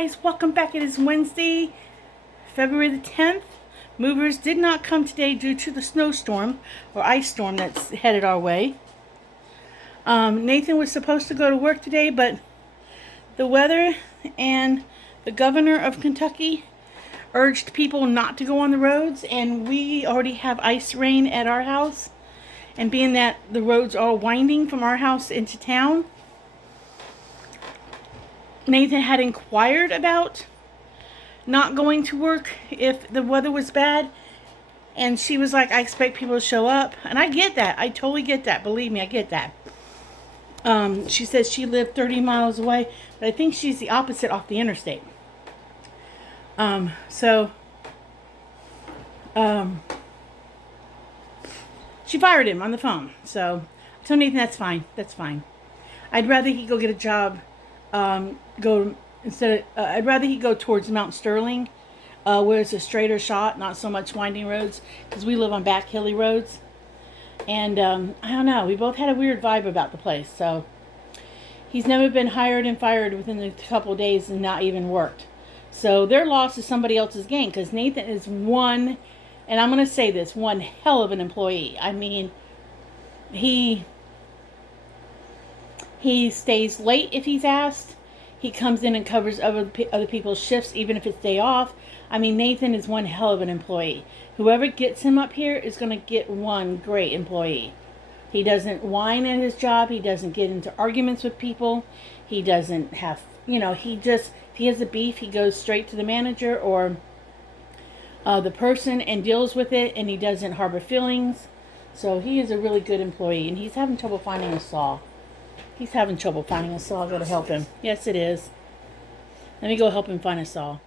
guys, welcome back. It is Wednesday, February the 10th. Movers did not come today due to the snowstorm or ice storm that's headed our way. Nathan was supposed to go to work today, but the weather and the governor of Kentucky urged people not to go on the roads, and we already have ice rain at our house. And being that the roads are winding from our house into town, Nathan had inquired about not going to work if the weather was bad, and she was like, I expect people to show up. And I get that. I totally get that. Believe me, I get that. She says she lived 30 miles away, but I think she's the opposite off the interstate. She fired him on the phone. So I told Nathan that's fine. That's fine. I'd rather he go get a job. I'd rather he go towards Mount Sterling, where it's a straighter shot, not so much winding roads, because we live on back hilly roads. And I don't know, we both had a weird vibe about the place. So he's never been hired and fired within a couple of days and not even worked. So their loss is somebody else's gain, because Nathan is one, and I'm going to say this, one hell of an employee. I mean, he stays late if he's asked. He comes in and covers other people's shifts, even if it's day off. I mean, Nathan is one hell of an employee. Whoever gets him up here is going to get one great employee. He doesn't whine at his job. He doesn't get into arguments with people. He doesn't have, if he has a beef, he goes straight to the manager or the person and deals with it, and he doesn't harbor feelings. So he is a really good employee, and he's having trouble finding a saw. He's having trouble finding a saw. I've got to help him. Yes, it is. Let me go help him find a saw.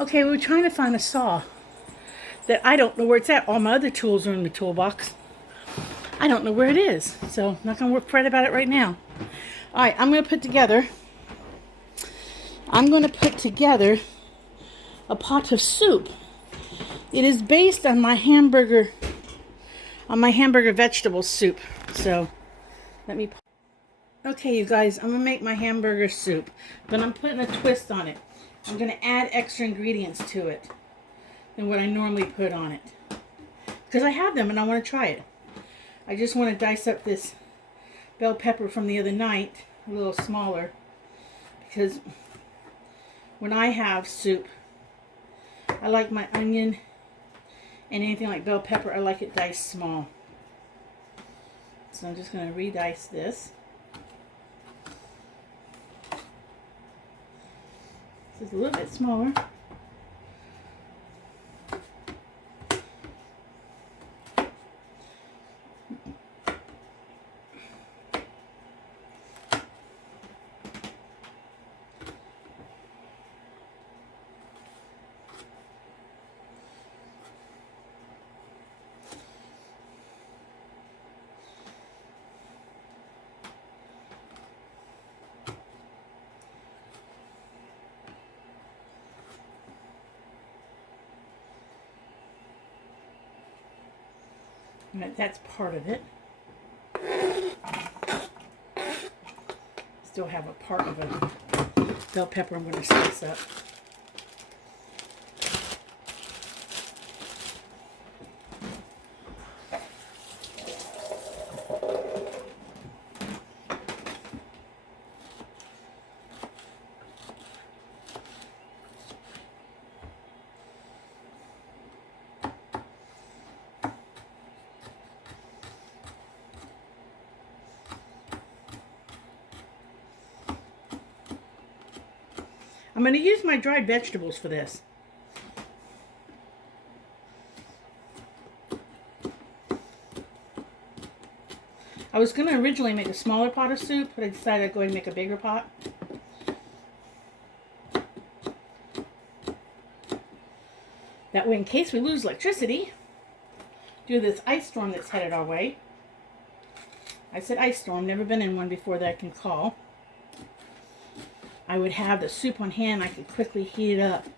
Okay, we're trying to find a saw that I don't know where it's at. All my other tools are in the toolbox. I don't know where it is. So I'm not going to fret about it right now. All right, I'm going to put together a pot of soup. It is based on my hamburger vegetable soup. So let me... Okay, you guys, I'm going to make my hamburger soup, but I'm putting a twist on it. I'm going to add extra ingredients to it than what I normally put on it, because I have them and I want to try it. I just want to dice up this bell pepper from the other night, a little smaller, because when I have soup, I like my onion and anything like bell pepper, I like it diced small. So I'm just going to re-dice this. This is a little bit smaller. That's part of it. Still have a part of a bell pepper I'm going to slice up. I'm going to use my dried vegetables for this. I was going to originally make a smaller pot of soup, but I decided I'd go ahead and make a bigger pot. That way, in case we lose electricity due to this ice storm that's headed our way. I said ice storm, never been in one before that I can call. I would have the soup on hand. I could quickly heat it up,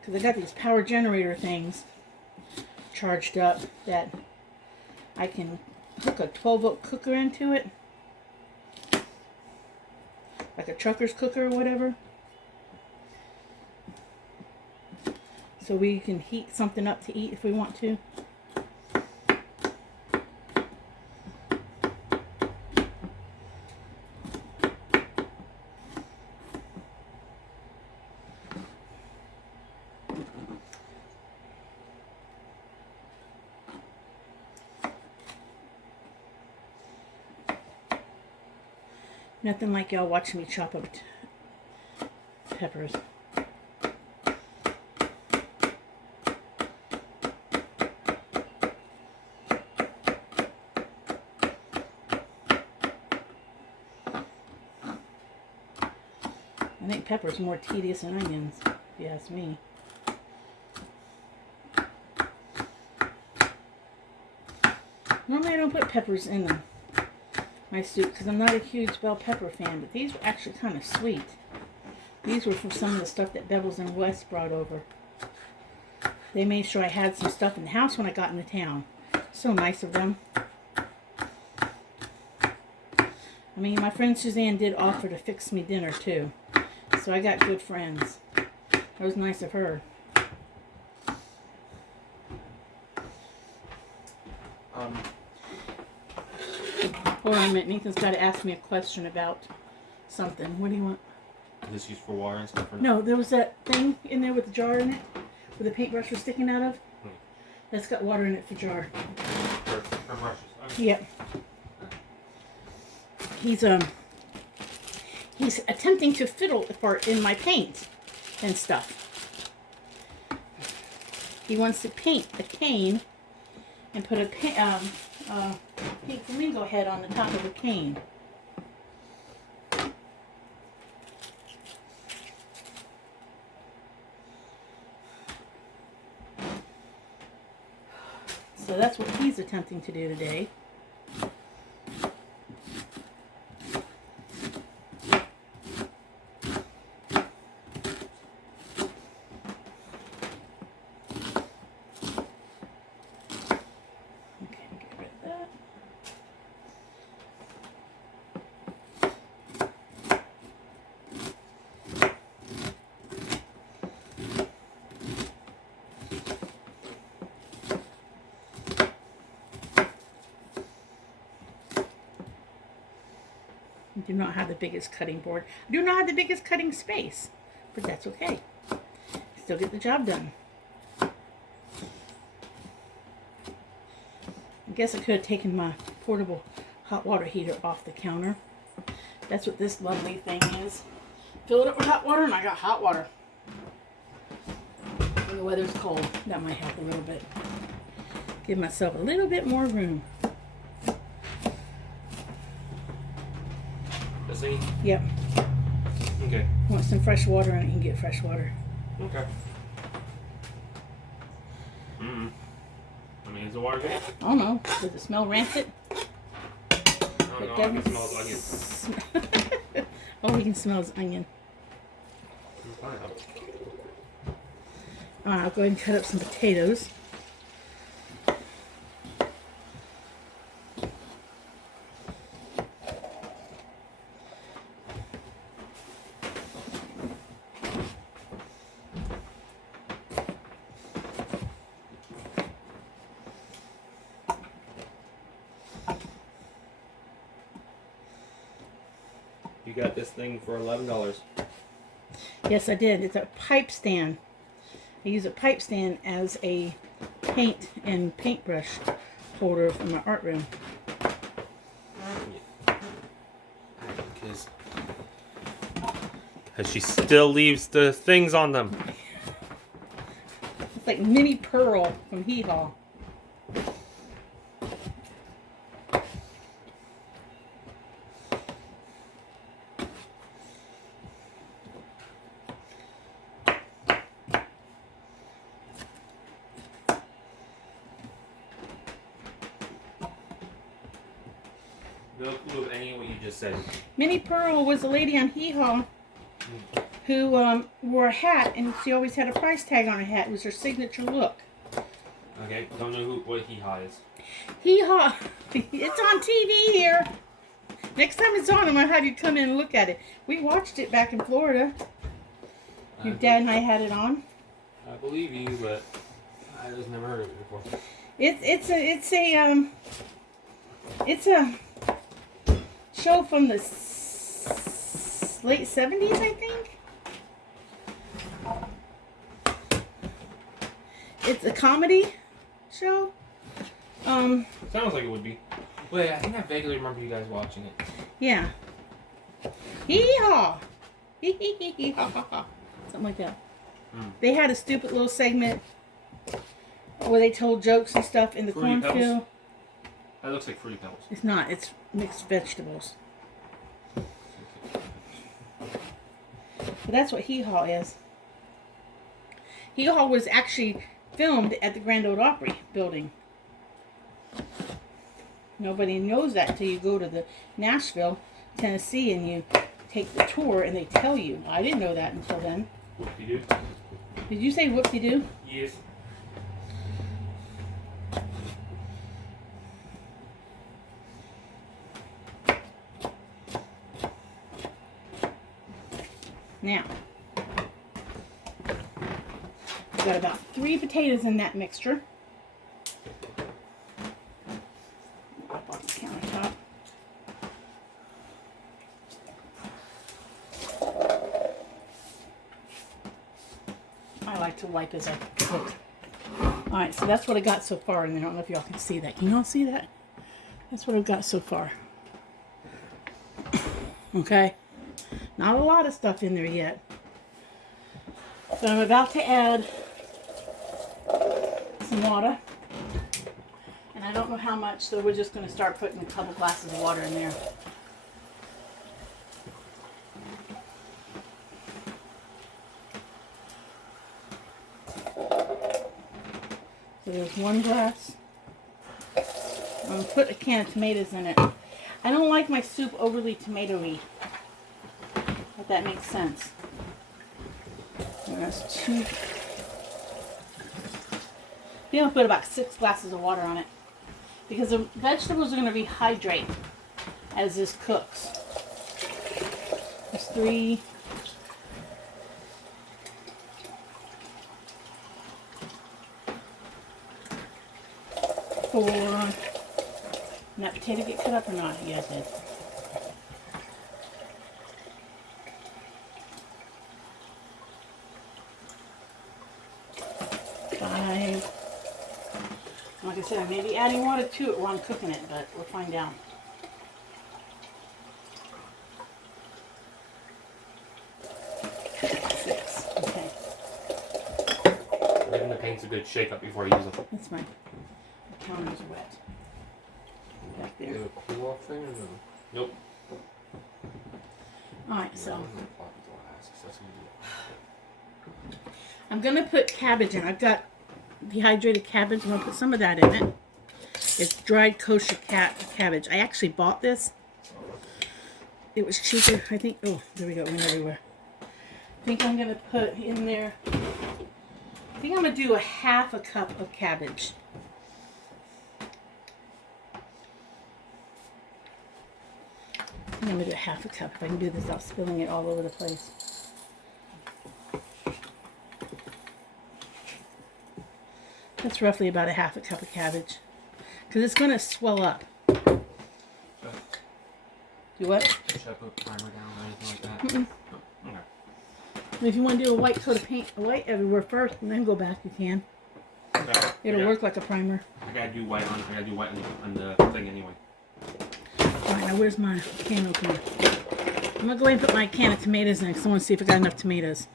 because I got these power generator things charged up that I can hook a 12-volt cooker into it, like a trucker's cooker or whatever. so we can heat something up to eat if we want to. Nothing like y'all watching me chop up peppers. I think pepper's more tedious than onions, if you ask me. Normally I don't put peppers in my soup because I'm not a huge bell pepper fan, but these were actually kind of sweet. These were from some of the stuff that Bevels and West brought over. They made sure I had some stuff in the house when I got into town. So nice of them. I mean, my friend Suzanne did offer to fix me dinner too. So I got good friends. That was nice of her. Hold on a minute. Nathan's got to ask me a question about something. What do you want? Is this used for water and stuff? Or no, there was that thing in there with the jar in it, where the paintbrush was sticking out of. That's got water in it for jar. For brushes. Okay. Yep. He's attempting to fiddle in my paint and stuff. He wants to paint a cane and put a pink flamingo head on the top of a cane. So that's what he's attempting to do today. I do not have the biggest cutting board. I do not have the biggest cutting space, but that's okay. Still get the job done. I guess I could have taken my portable hot water heater off the counter. That's what this lovely thing is. Fill it up with hot water and I got hot water. When the weather's cold, that might help a little bit. Give myself a little bit more room. Yep. Okay. Want some fresh water and you can get fresh water. Okay. I mean, is the water good? I don't know. Does it smell rancid? No, I can smell onion. All we can smell is onion. I'll go ahead and cut up some potatoes. You got this thing for $11. Yes, I did. It's a pipe stand. I use a pipe stand as a paint and paintbrush holder for my art room. Because she still leaves the things on them. It's like Mini Pearl from Hee Haw. No clue of any of what you just said. Minnie Pearl was a lady on Hee Haw who wore a hat, and she always had a price tag on her hat. It was her signature look. Okay, don't know what Hee Haw is. Hee Haw, it's on TV here. Next time it's on, I'm going to have you come in and look at it. We watched it back in Florida. Your dad and I had it on. I believe you, but I just never heard of it before. It's a show from the late 70s, I think. It's a comedy show. Sounds like it would be. Wait, I think I vaguely remember you guys watching it. Yeah. Hee-haw! Hee-hee-hee-hee-ha-ha-ha. Something like that. They had a stupid little segment where they told jokes and stuff in the Fruity Pebbles? cornfield. That looks like Fruity Pebbles. It's not. It's mixed vegetables. But that's what Hee Haw is. Hee Haw was actually filmed at the Grand Ole Opry building. Nobody knows that until you go to the Nashville, Tennessee, and you take the tour and they tell you. I didn't know that until then. Whoop-de-doo. Did you say whoop-de-doo? Yes. Now, I've got about 3 potatoes in that mixture. Up on the countertop. I like to wipe as I cook. Alright, so that's what I got so far in there. I don't know if y'all can see that. Can y'all see that? That's what I've got so far. Okay. Not a lot of stuff in there yet. So I'm about to add some water. And I don't know how much, so we're just going to start putting a couple glasses of water in there. So there's 1 glass. I'm going to put a can of tomatoes in it. I don't like my soup overly tomatoey. If that makes sense. And that's 2. I'm going to put about 6 glasses of water on it. Because the vegetables are going to rehydrate as this cooks. There's 3. 4. Did that potato get cut up or not? Yeah, it did. 5. Like I said, I may be adding water to it while I'm cooking it, but we'll find out. 6. Okay. Giving the paints a good shake up before I use them. That's fine. The counter's wet. Back Do there. you have a cool off thing or no? Nope. Alright, so That's gonna be I'm going to put cabbage in. I've got dehydrated cabbage. I'm going to put some of that in it. It's dried kosher cabbage. I actually bought this. It was cheaper. I think, oh, there we go. It went everywhere. I think I'm going to put in there, I think I'm going to do a 1/2 cup of cabbage. I'm going to do a 1/2 cup. If I can do this without spilling it all over the place. That's roughly about a 1/2 cup of cabbage. Because it's going to swell up. Do what? Should I put primer down or anything like that? Mm-mm. Oh, okay. And if you want to do a white coat of paint, white everywhere first, and then go back, you can. Okay. It'll work like a primer. I gotta do white on the thing anyway. Alright, now where's my can opener? I'm going to go ahead and put my can of tomatoes in because I want to see if I got enough tomatoes.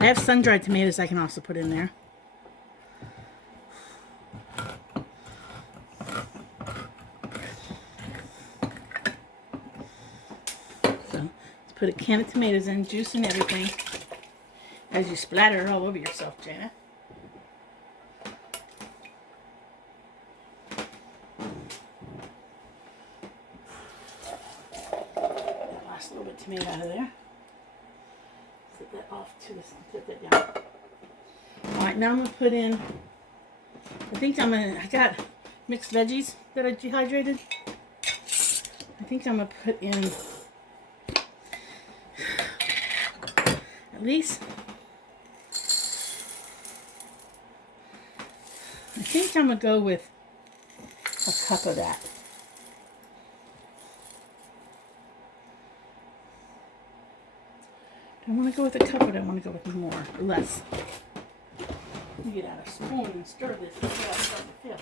I have sun-dried tomatoes I can also put in there. So, let's put a can of tomatoes in, juice and everything. As you splatter it all over yourself, Jana. That last little bit of tomato out of there. Set that off to this, set that down. Alright, now I'm going to put in, I got mixed veggies that I dehydrated. I think I'm going to put in that at least, I think I'm going to go with a cup of that. Do I want to go with a cup or do I want to go with more or less? Let me get out a spoon and stir this before I start to fill.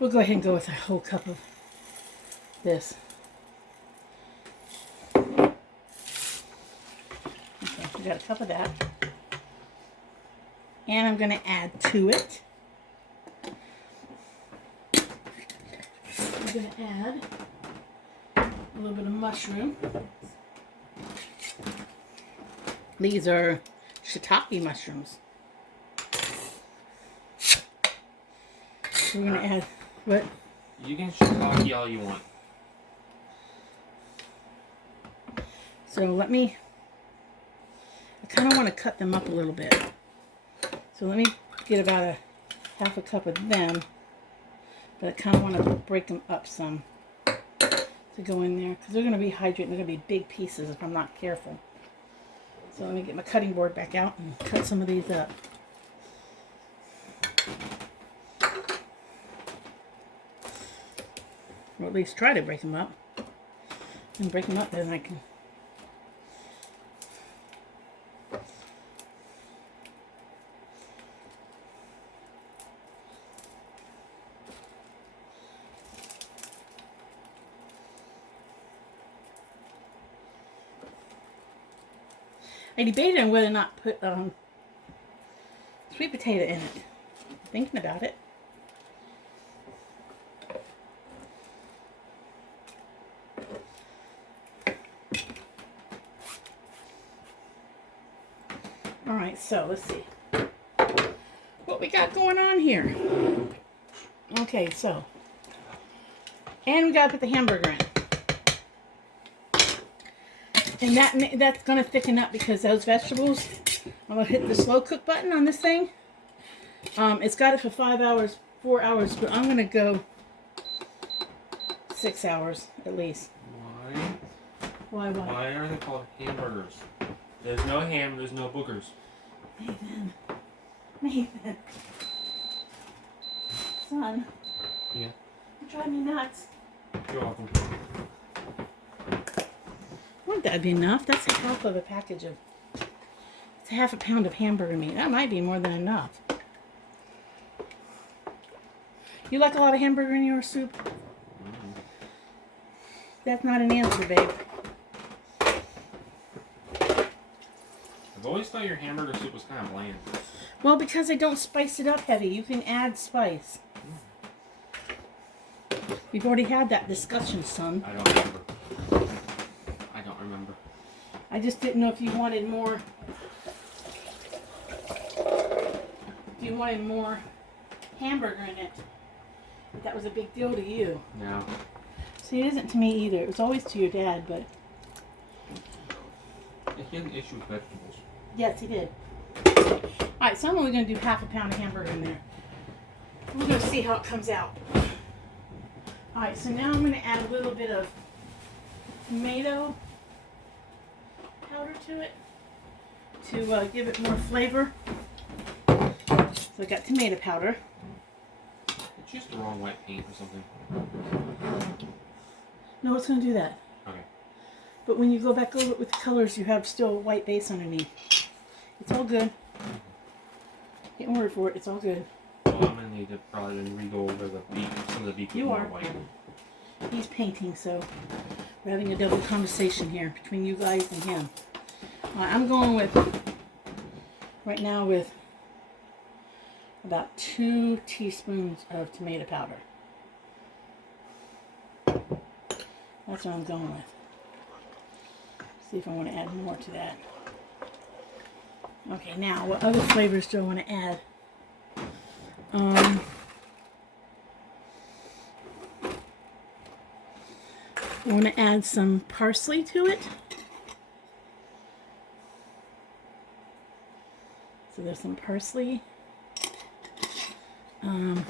We'll go ahead and go with a whole cup of this. Okay, we got a cup of that. And I'm going to add to it. I'm going to add a little bit of mushroom. These are shiitake mushrooms. So we're going to add, what? You can shiitake all you want. So I kind of want to cut them up a little bit. So let me get about a half a cup of them. But I kind of want to break them up some to go in there. Because they're going to be hydrated. They're going to be big pieces if I'm not careful. So let me get my cutting board back out and cut some of these up. Or at least try to break them up. And break them up, then I can... I debated on whether or not put sweet potato in it. I'm thinking about it. Alright, so let's see what we got going on here. Okay, so, and we gotta put the hamburger in. And that's going to thicken up because those vegetables, I'm going to hit the slow cook button on this thing. It's got it for 5 hours, 4 hours, but I'm going to go 6 hours at least. Why? Why are they called hamburgers? There's no ham, there's no boogers. Nathan. Son. Yeah? You drive me nuts. You're welcome. Wouldn't that be enough? That's half of a package of... It's half a pound of hamburger meat. That might be more than enough. You like a lot of hamburger in your soup? Mm-hmm. That's not an answer, babe. I've always thought your hamburger soup was kind of bland. Well, because I don't spice it up heavy. You can add spice. We've already had that discussion, son. I don't remember. I just didn't know if you wanted more. If you wanted more hamburger in it. If that was a big deal to you. No. See, it isn't to me either. It was always to your dad, but... He had an issue with vegetables. Yes, he did. Alright, so I'm only going to do half a pound of hamburger in there. We're going to see how it comes out. Alright, so now I'm going to add a little bit of tomato powder to it to give it more flavor. So I got tomato powder. It's just the wrong white paint or something. No, it's going to do that. Okay. But when you go back over it with the colors, you have still a white base underneath. It's all good. Get my word for it. It's all good. Well, I'm going to need to probably re-go over some of the beef with more white. He's painting, so we're having a double conversation here between you guys and him. I'm going with, right now, with about 2 teaspoons of tomato powder. That's what I'm going with. See if I want to add more to that. Okay, now what other flavors do I want to add? I want to add some parsley to it. So there's some parsley. What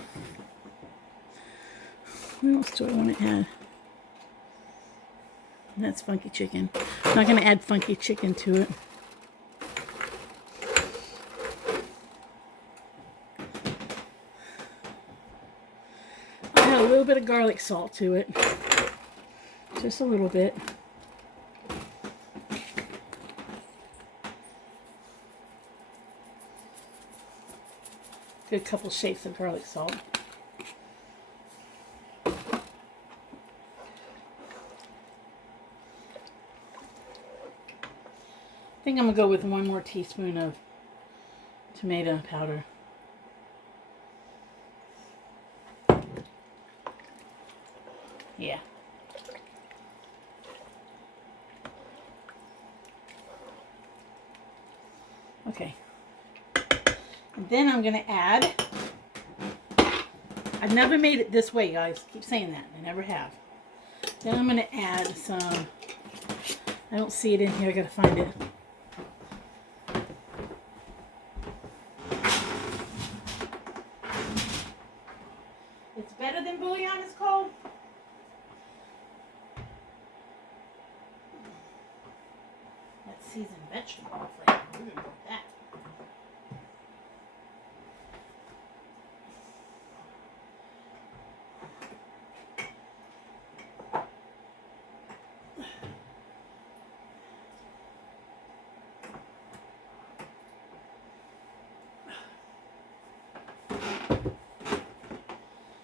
else do I want to add? That's funky chicken. I'm not going to add funky chicken to it. I'll add a little bit of garlic salt to it. Just a little bit. Good couple shakes of garlic salt. I think I'm going to go with 1 more teaspoon of tomato powder. Yeah. Okay. And then I'm going to add, I've never made it this way, guys. Keep saying that. I never have. Then I'm going to add some, I don't see it in here. I got to find it. It's better than bouillon, it's called. That's seasoned vegetable flavor. We're gonna put that.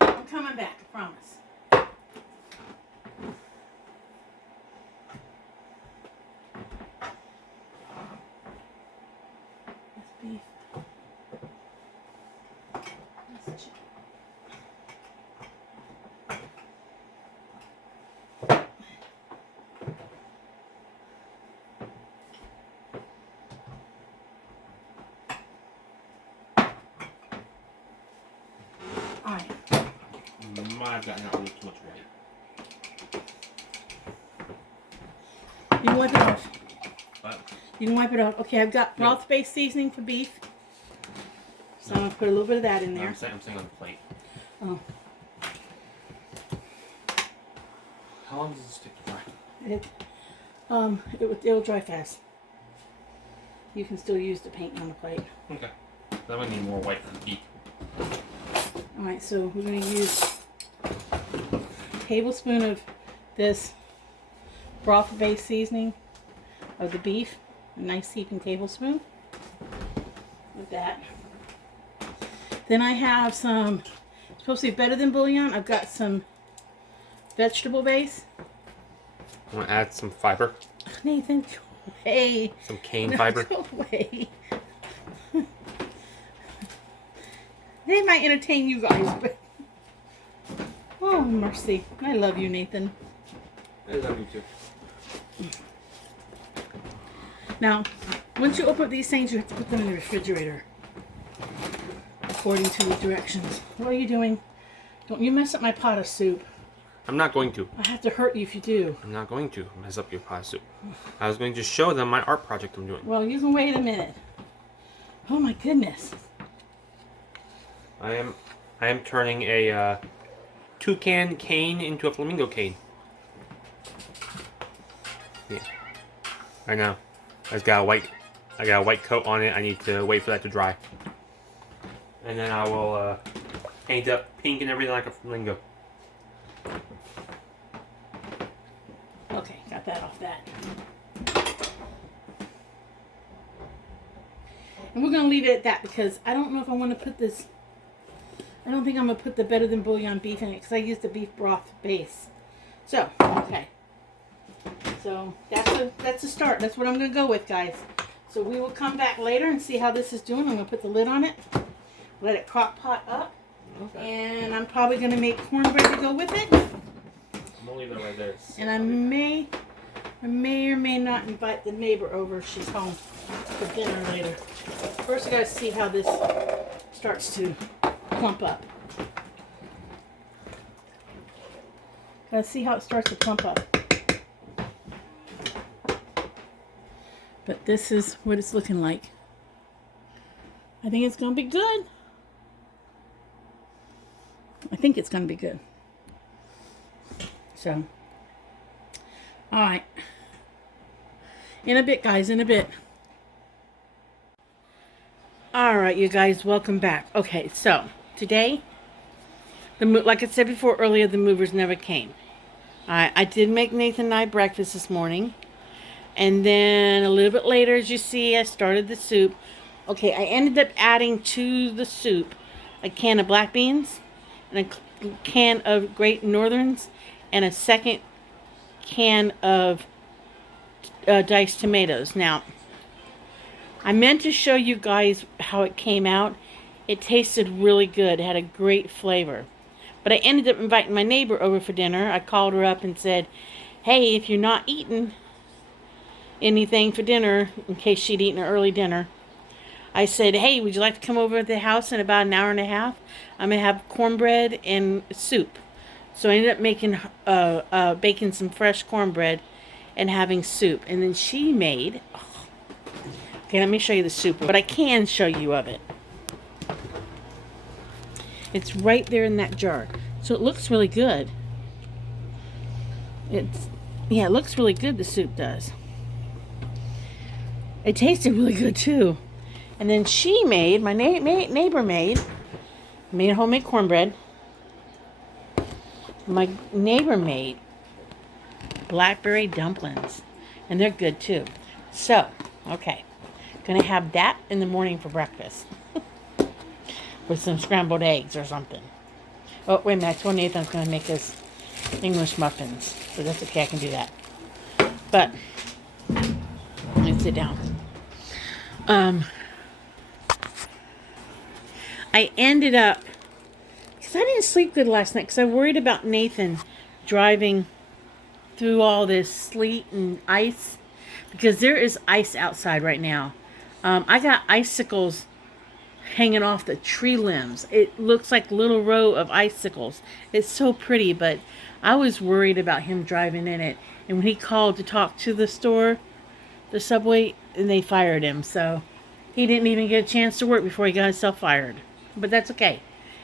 I'm coming back, I promise. That's beef. That's chicken. Alright. I've gotten out a little too much white. You can wipe it off. What? You can wipe it off. Okay, I've got broth-based seasoning for beef. So I'm going to put a little bit of that in there. I'm saying on the plate. Oh. How long does this take to dry? It'll dry fast. You can still use the paint on the plate. Okay. I'm going to need more white for the beef. Alright, so we're going to use a tablespoon of this broth-based seasoning of the beef. A nice heaping tablespoon. With that. Then I have some, it's supposed to be better than bouillon. I've got some vegetable base. I want to add some fiber. Nathan, go away. Some cane fiber. Go away. They might entertain you guys, but... Oh, mercy. I love you, Nathan. I love you too. Now, once you open up these things, you have to put them in the refrigerator. According to the directions. What are you doing? Don't you mess up my pot of soup. I'm not going to. I have to hurt you if you do. I'm not going to mess up your pie soup. I was going to show them my art project I'm doing. Well, you can wait a minute. Oh my goodness. I am turning a toucan cane into a flamingo cane. Yeah. I know. I got a white coat on it. I need to wait for that to dry. And then I will paint up pink and everything like a flamingo. Okay, got that off that. And we're going to leave it at that because I don't know if I want to put this... I don't think I'm going to put the better than bouillon beef in it because I used the beef broth base. So, okay. So, that's a start. That's what I'm going to go with, guys. So, we will come back later and see how this is doing. I'm going to put the lid on it. Let it crock pot up. Okay. And I'm probably going to make cornbread to go with it. I'm going to leave that right there. And I may or may not invite the neighbor over if she's home for dinner later. First, I got to see how this starts to plump up. Got to see how it starts to plump up. But this is what it's looking like. I think it's going to be good. I think it's going to be good. So, All right. In a bit, guys, in a bit. All right, you guys, welcome back. Okay, so today, like I said before earlier, the movers never came. I did make Nathan and I breakfast this morning. And then a little bit later, as you see, I started the soup. Okay, I ended up adding to the soup a can of black beans and a can of Great Northerns and a second can of diced tomatoes. Now, I meant to show you guys how it came out. It tasted really good. It had a great flavor. But I ended up inviting my neighbor over for dinner. I called her up and said, hey, if you're not eating anything for dinner, in case she'd eaten an early dinner, I said, hey, would you like to come over to the house in about an hour and a half? I'm going to have cornbread and soup. So I ended up making, baking some fresh cornbread and having soup. And then she made, okay, let me show you the soup, but I can show you of it. It's right there in that jar. So it looks really good. It looks really good, the soup does. It tasted really good too. And then she made, my neighbor made homemade cornbread. My neighbor made blackberry dumplings. And they're good too. So, okay. Gonna have that in the morning for breakfast. With some scrambled eggs or something. Oh, wait a minute. I told Nathan's going to make us English muffins. So that's okay. I can do that. But, let me sit down. I ended up, because I didn't sleep good last night, because I worried about Nathan driving through all this sleet and ice. Because there is ice outside right now. I got icicles hanging off the tree limbs. It looks like a little row of icicles. It's so pretty, but I was worried about him driving in it. And when he called to talk to the store, the Subway, and they fired him. So he didn't even get a chance to work before he got himself fired. But that's okay.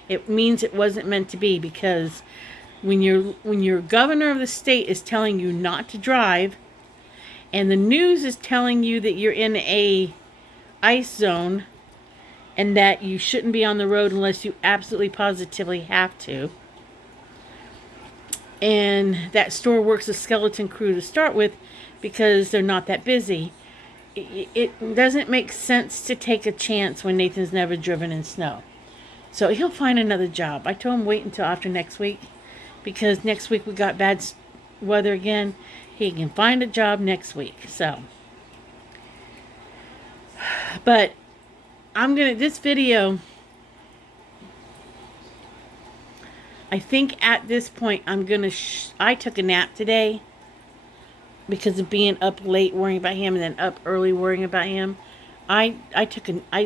It means it wasn't meant to be, because when your governor of the state is telling you not to drive, and the news is telling you that you're in a ice zone, and that you shouldn't be on the road unless you absolutely positively have to. And that store works a skeleton crew to start with because they're not that busy. It doesn't make sense to take a chance when Nathan's never driven in snow. So he'll find another job. I told him wait until after next week, because next week we got bad weather again. He can find a job next week. So, but this video, I think at this point I took a nap today because of being up late worrying about him and then up early worrying about him. I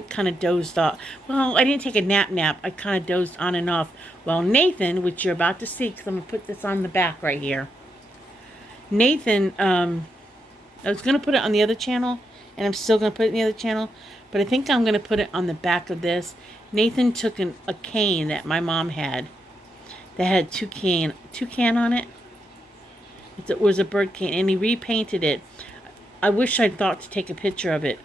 kind of dozed off. Well, I didn't take a nap. I kind of dozed on and off. Well, Nathan, which you're about to see, because I'm going to put this on the back right here. Nathan, I was going to put it on the other channel, and I'm still going to put it in the other channel. But I think I'm going to put it on the back of this. Nathan took a cane that my mom had that had toucan on it. It was a bird cane, and he repainted it. I wish I'd thought to take a picture of it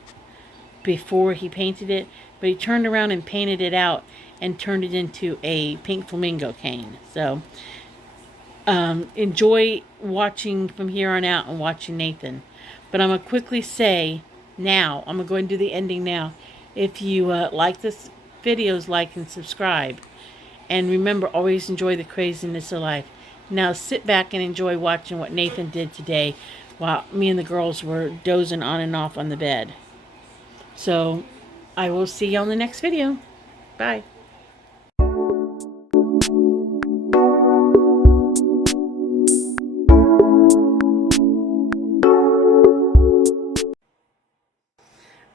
before he painted it, but he turned around and painted it out and turned it into a pink flamingo cane. So, enjoy watching from here on out and watching Nathan. But I'm going to quickly say, now, I'm going to go and do the ending now. If you like this videos, like and subscribe. And remember, always enjoy the craziness of life. Now sit back and enjoy watching what Nathan did today while me and the girls were dozing on and off on the bed. So, I will see you on the next video. Bye.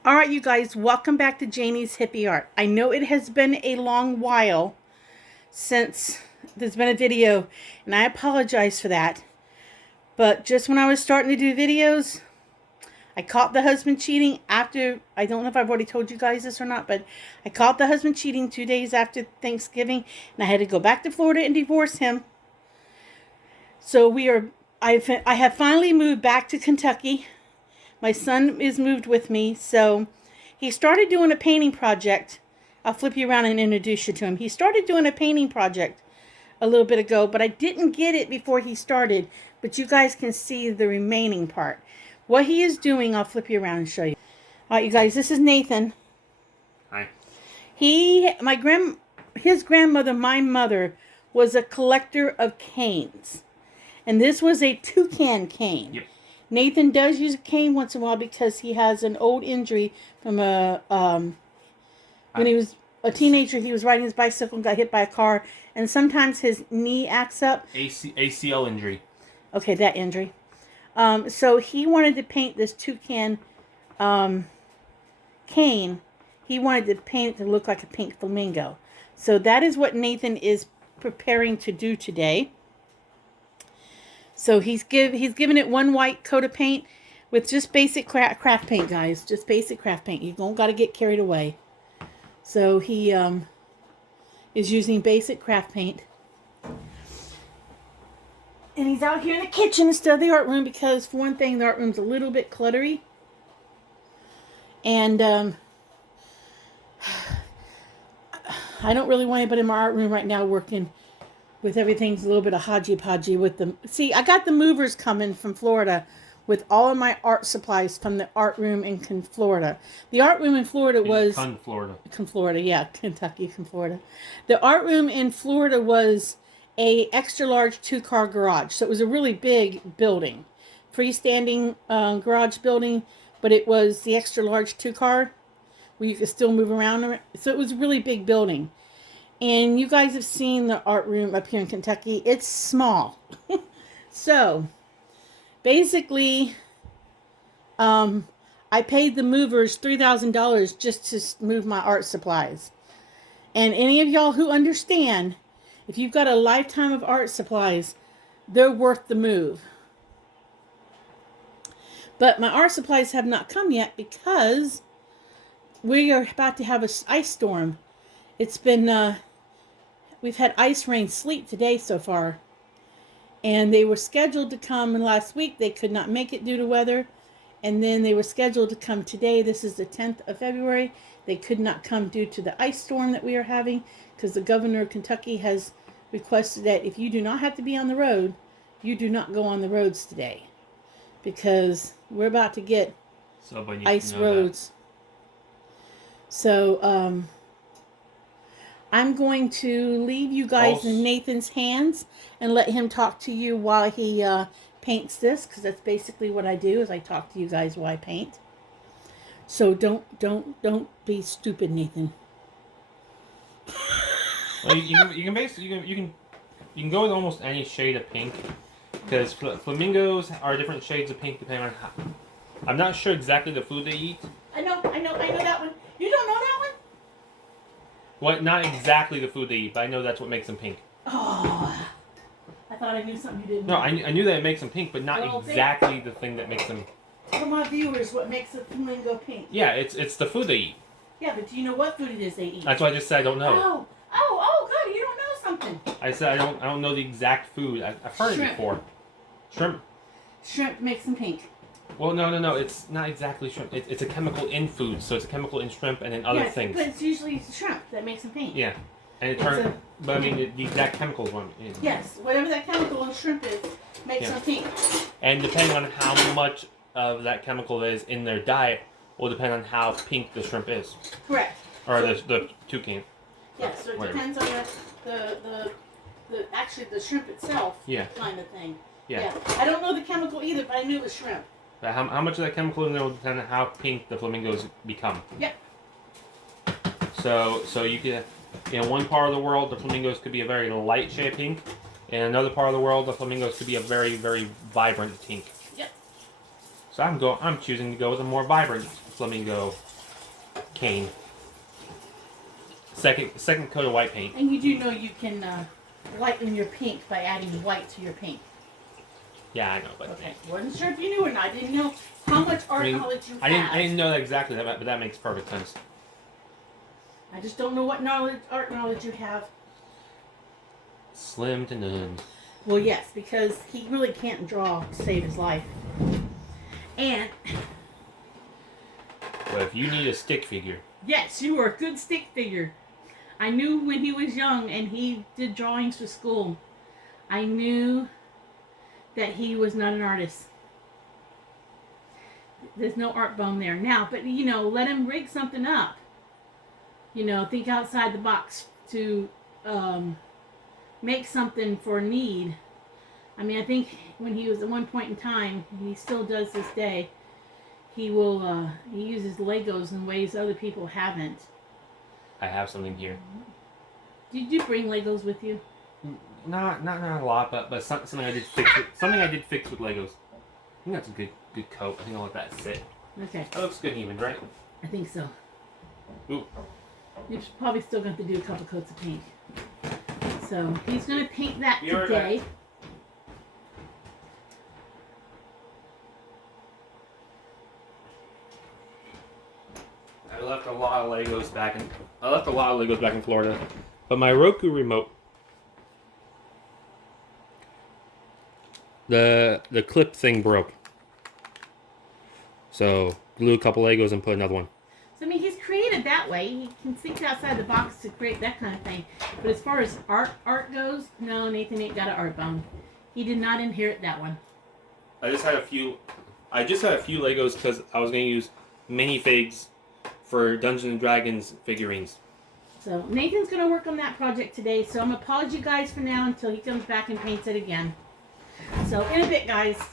Alright, you guys, welcome back to Janie's Hippie Art. I know it has been a long while since there's been a video, and I apologize for that. But just when I was starting to do videos, I caught the husband cheating after, I don't know if I've already told you guys this or not, but I caught the husband cheating 2 days after Thanksgiving, and I had to go back to Florida and divorce him. So we are I have finally moved back to Kentucky. My son is moved with me, so he started doing a painting project. I'll flip you around and introduce you to him. He started doing a painting project a little bit ago, but I didn't get it before he started. But you guys can see the remaining part. What he is doing, I'll flip you around and show you. All right, you guys, this is Nathan. Hi. His grandmother, my mother, was a collector of canes. And this was a toucan cane. Yep. Nathan does use a cane once in a while because he has an old injury from when he was a teenager. He was riding his bicycle and got hit by a car, and sometimes his knee acts up. ACL injury. Okay, that injury. So he wanted to paint this toucan cane. He wanted to paint it to look like a pink flamingo. So that is what Nathan is preparing to do today. So he's given it one white coat of paint with just basic craft paint, guys. Just basic craft paint. You don't got to get carried away. So he is using basic craft paint. And he's out here in the kitchen instead of the art room because, for one thing, the art room's a little bit cluttery. And I don't really want anybody in my art room right now working with everything's a little bit of hodgy-podgy with them. See, I got the movers coming from Florida with all of my art supplies from the art room in Florida. The art room in Florida was... Florida, yeah. Kentucky, Florida. The art room in Florida was a extra large 2-car garage. So it was a really big building. Freestanding garage building, but it was the extra large 2-car where you could still move around. So it was a really big building. And you guys have seen the art room up here in Kentucky. It's small. So, basically, I paid the movers $3,000 just to move my art supplies. And any of y'all who understand, if you've got a lifetime of art supplies, they're worth the move. But my art supplies have not come yet because we are about to have an ice storm. It's been... We've had ice, rain, sleet today so far. And they were scheduled to come last week. They could not make it due to weather. And then they were scheduled to come today. This is the 10th of February. They could not come due to the ice storm that we are having because the governor of Kentucky has requested that if you do not have to be on the road, you do not go on the roads today. Because we're about to get ice roads. That. So, I'm going to leave you guys in Nathan's hands and let him talk to you while he paints this, because that's basically what I do is I talk to you guys while I paint. So don't be stupid, Nathan. Well, you can go with almost any shade of pink, because flamingos are different shades of pink depending on how. I'm not sure exactly the food they eat. I know that one. You don't know that one? What? Not exactly the food they eat, but I know that's what makes them pink. Oh, I thought I knew something you didn't know. No, I knew that it makes them pink, but not exactly the thing that makes them... Tell my viewers what makes a flamingo pink. Yeah, it's the food they eat. Yeah, but do you know what food it is they eat? That's why I just said I don't know. Oh, good. You don't know something. I said I don't know the exact food. I've heard it before. Shrimp. Shrimp makes them pink. Well, no. It's not exactly shrimp. It's a chemical in food, so it's a chemical in shrimp and in other things. But it's usually shrimp that makes them pink. Yeah, and it turns. But I mean, the exact chemicals one. You know. Yes, whatever that chemical in shrimp is makes them pink. And depending on how much of that chemical is in their diet, will depend on how pink the shrimp is. Correct. Or the toucan. Yes, so it depends on the actually the shrimp itself. Yeah. Kind of thing. Yeah. I don't know the chemical either, but I knew it was shrimp. But how much of that chemical in there will depend on how pink the flamingos become. Yep. So you can, in one part of the world, the flamingos could be a very light shade pink. In another part of the world, the flamingos could be a very, very vibrant pink. Yep. So I'm choosing to go with a more vibrant flamingo cane. Second coat of white paint. And you do know you can lighten your pink by adding white to your pink. Yeah, I know, but okay. Wasn't sure if you knew or not. I didn't know how much art knowledge you have. I didn't know that exactly, but that makes perfect sense. I just don't know what art knowledge you have. Slim to none. Well, yes, because he really can't draw to save his life. And But if you need a stick figure, yes, you are a good stick figure. I knew when he was young and he did drawings for school, I knew that he was not an artist. There's no art bone there now, but let him rig something up. Think outside the box to um, make something for need. I mean, I think when he was at one point in time, and he still does this day, he uses Legos in ways other people haven't. I have something here. Did you bring Legos with you? Not a lot, but something I did fix. Something I did fix with Legos. I think that's a good coat. I think I'll let that sit. Okay, That looks good and even, right? I think so. Ooh. You're probably still going to do a couple coats of paint. So he's going to paint that Be right today. back. I left a lot of Legos back in Florida, but my Roku remote, the clip thing broke. So glue a couple Legos and put another one. So, I mean, he's creative that way. He can think outside the box to create that kind of thing. But as far as art goes, no, Nathan ain't got an art bone. He did not inherit that one. I just had a few Legos because I was going to use minifigs for Dungeons and Dragons figurines. So Nathan's going to work on that project today. So I'm going to pause you guys for now until he comes back and paints it again. So in a bit, guys.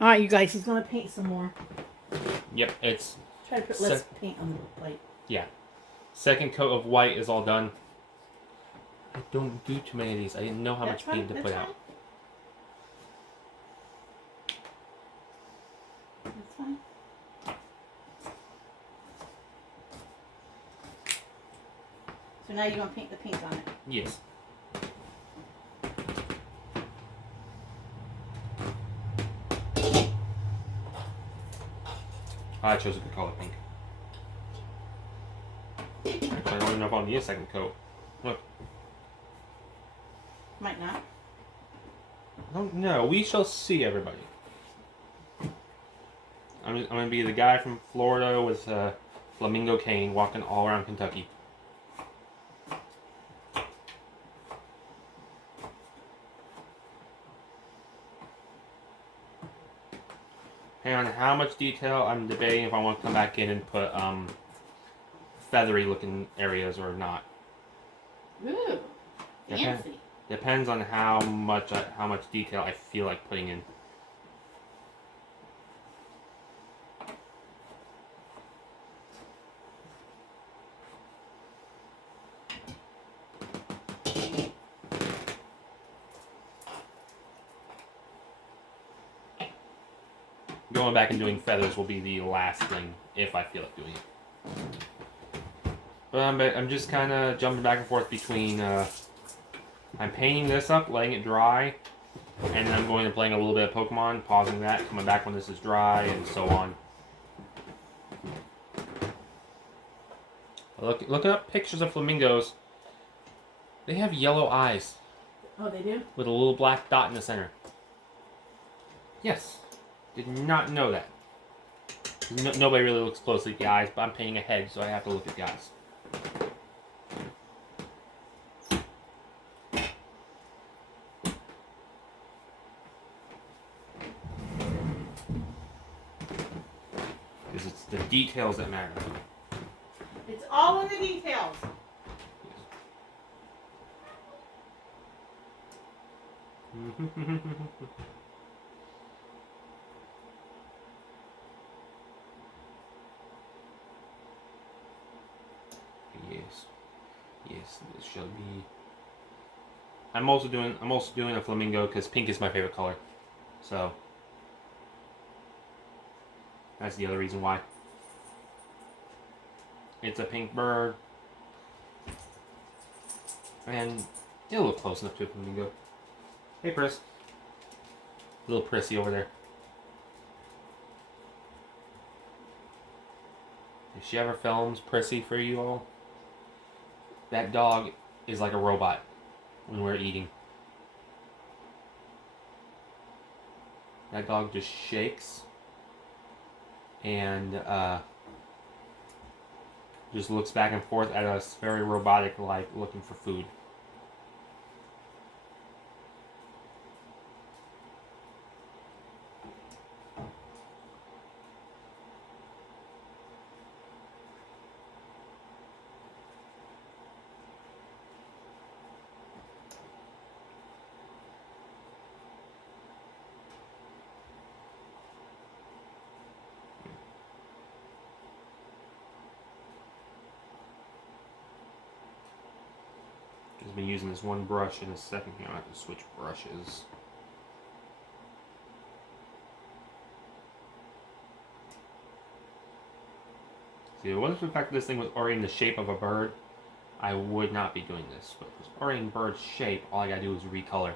All right, you guys, he's going to paint some more. Yep, it's Try to put less paint on the plate. yeah. Second coat of white is all done. I don't do too many of these. I didn't know how much paint to put out. That's fine. So now you're going to paint the pink on it. Yes. I chose a good color, pink. Actually, I don't even know if I'll need a second coat. Look. Might not. I don't know. We shall see, everybody. I'm going to be the guy from Florida with a flamingo cane walking all around Kentucky. And on how much detail, I'm debating if I want to come back in and put feathery looking areas or not. Ooh, fancy. Depends on how much detail I feel like putting in. Going back and doing feathers will be the last thing if I feel like doing it. But I'm just kind of jumping back and forth between I'm painting this up, letting it dry, and then I'm going and playing a little bit of Pokemon, pausing that, coming back when this is dry, and so on. Look up pictures of flamingos. They have yellow eyes. Oh, they do? With a little black dot in the center. Yes. Did not know that. Nobody really looks closely at the eyes, but I'm painting a head, so I have to look at the eyes. Because it's the details that matter. It's all in the details. Yes, this shall be. I'm also doing a flamingo because pink is my favorite color, so that's the other reason why. It's a pink bird, and it'll look close enough to a flamingo. Hey, Pris. Little Prissy over there. If she ever films Prissy for you all, that dog is like a robot when we're eating. That dog just shakes and just looks back and forth at us, very robotic like, looking for food. He's been using this one brush in a second here. I have to switch brushes. See, what if the fact that this thing was already in the shape of a bird, I would not be doing this. But if it's already in bird's shape, all I gotta do is recolor.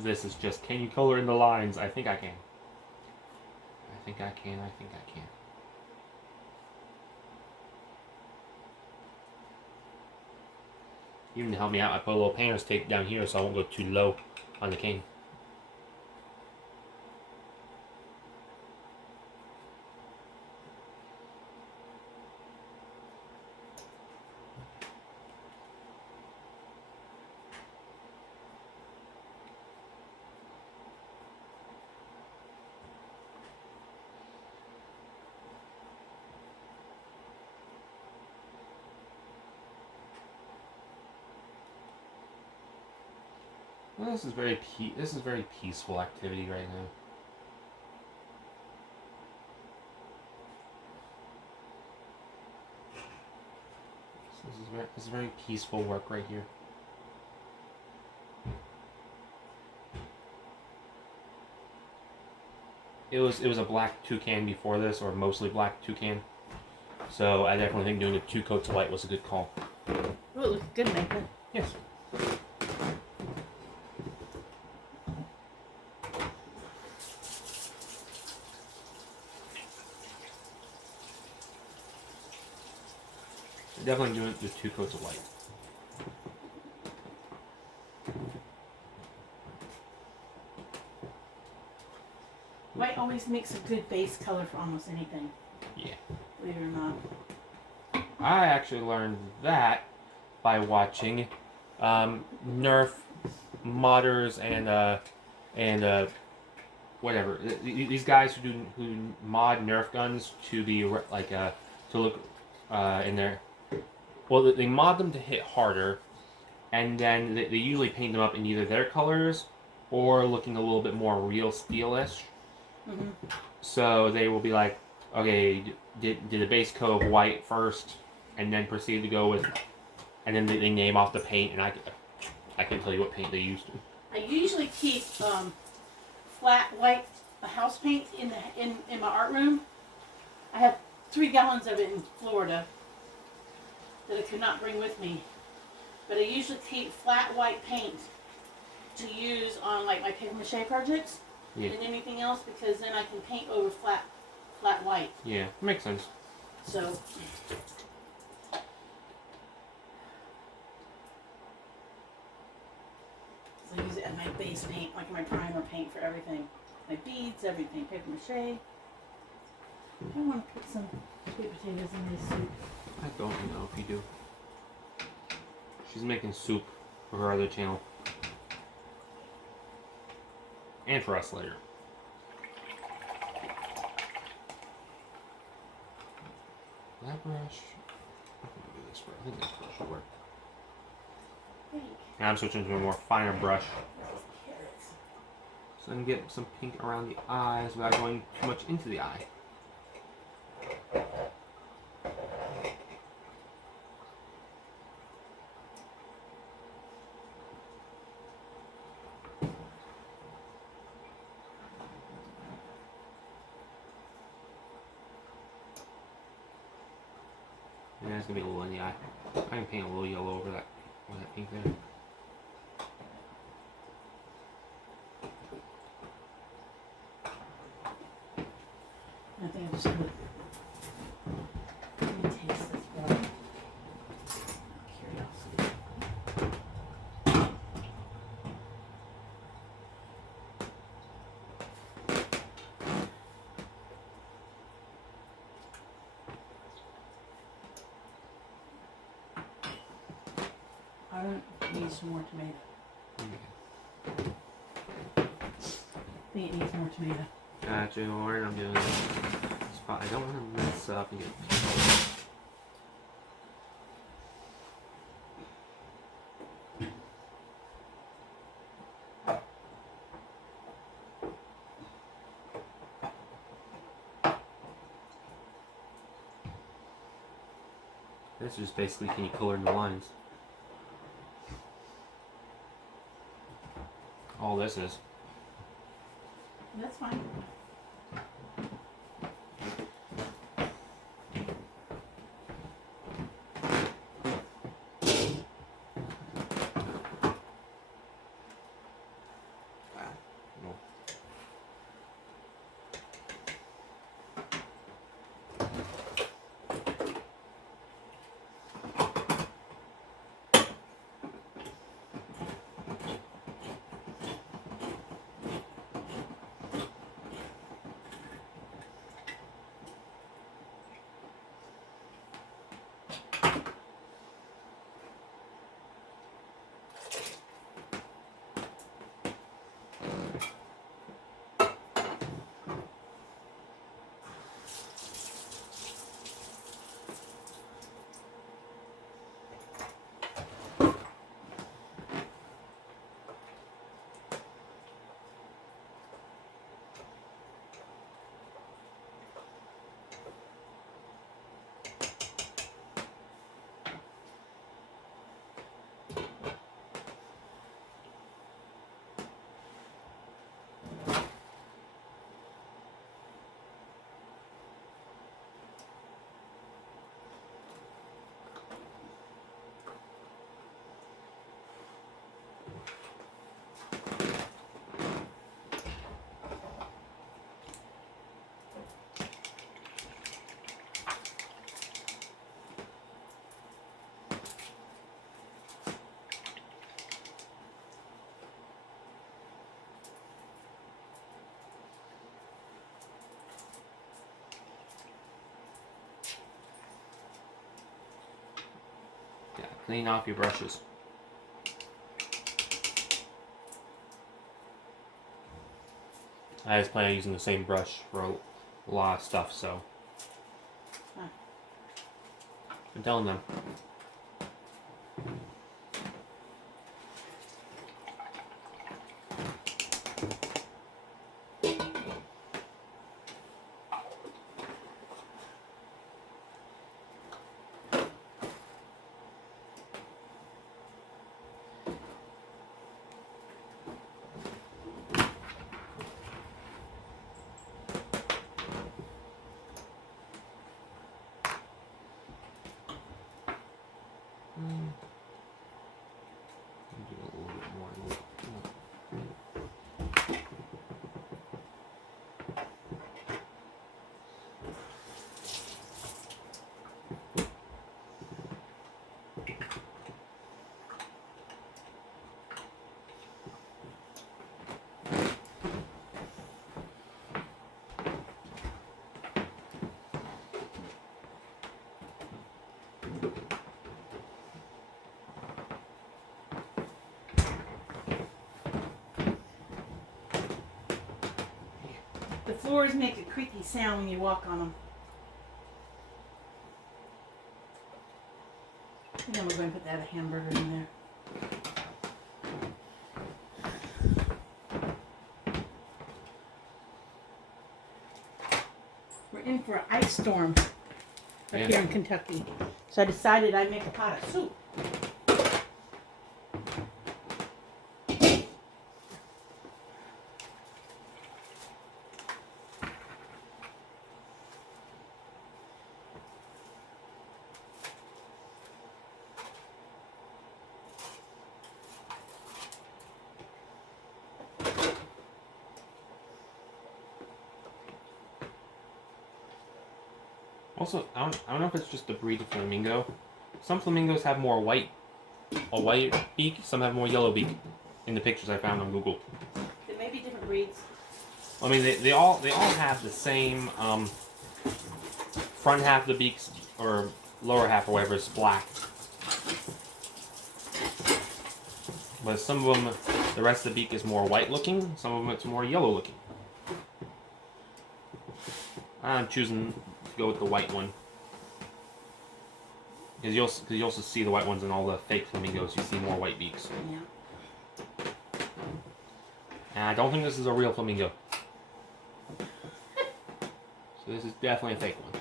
This is just, can you color in the lines? I think I can. I think I can. Even to help me out, I put a little painter's tape down here so I won't go too low on the cane. Well, this is very peaceful activity right now. This is very peaceful work right here. It was a black toucan before this, or mostly black toucan. So I definitely think doing the 2 coats of white was a good call. Oh, it looks good, Nathan. Yes. Definitely doing the 2 coats of white. White always makes a good base color for almost anything. Yeah. Believe it or not. I actually learned that by watching Nerf modders and whatever, these guys who mod Nerf guns to be like to look in their, well, they mod them to hit harder, and then they usually paint them up in either their colors or looking a little bit more real steel-ish. Mm-hmm. So they will be like, okay, did a base coat of white first, and then proceed to go with, and then they name off the paint, and I can tell you what paint they used. I usually keep flat white house paint in my art room. I have 3 gallons of it in Florida that I could not bring with me. But I usually keep flat white paint to use on like my paper mache projects and anything else, because then I can paint over flat white. Yeah, makes sense. So I use it as my base paint, like my primer paint for everything. My beads, everything, paper mache. I want to put some sweet potatoes in this soup. I don't know if you do. She's making soup for her other channel. And for us later. That brush. I can do this brush. I think this brush will work. Now I'm switching to a more finer brush. So I can get some pink around the eyes without going too much into the eye. Yeah, it's gonna be a little in the eye. I can paint a little yellow over that pink there. just put. Let me taste this water. Curiosity. I don't need some more tomato. I think it needs more tomato. Gotcha, or I'm doing spot. I don't want to mess up and get. This is basically, can you color in the lines? All this is. That's fine. Yeah, clean off your brushes. I just plan on using the same brush for a lot of stuff, so. Huh. I'm telling them. Do a little bit more. The floors make a creaky sound when you walk on them. And then we're going to put that hamburger in there. We're in for an ice storm up here in Kentucky. So I decided I'd make a pot of soup. Also, I don't know if it's just the breed of flamingo. Some flamingos have more a white beak. Some have more yellow beak. In the pictures I found on Google. There may be different breeds. I mean, they all have the same front half of the beaks or lower half or whatever is black. But some of them, the rest of the beak is more white looking. Some of them it's more yellow looking. I'm choosing to go with the white one. Because you also see the white ones in all the fake flamingos. You see more white beaks. Yeah. And I don't think this is a real flamingo. So this is definitely a fake one.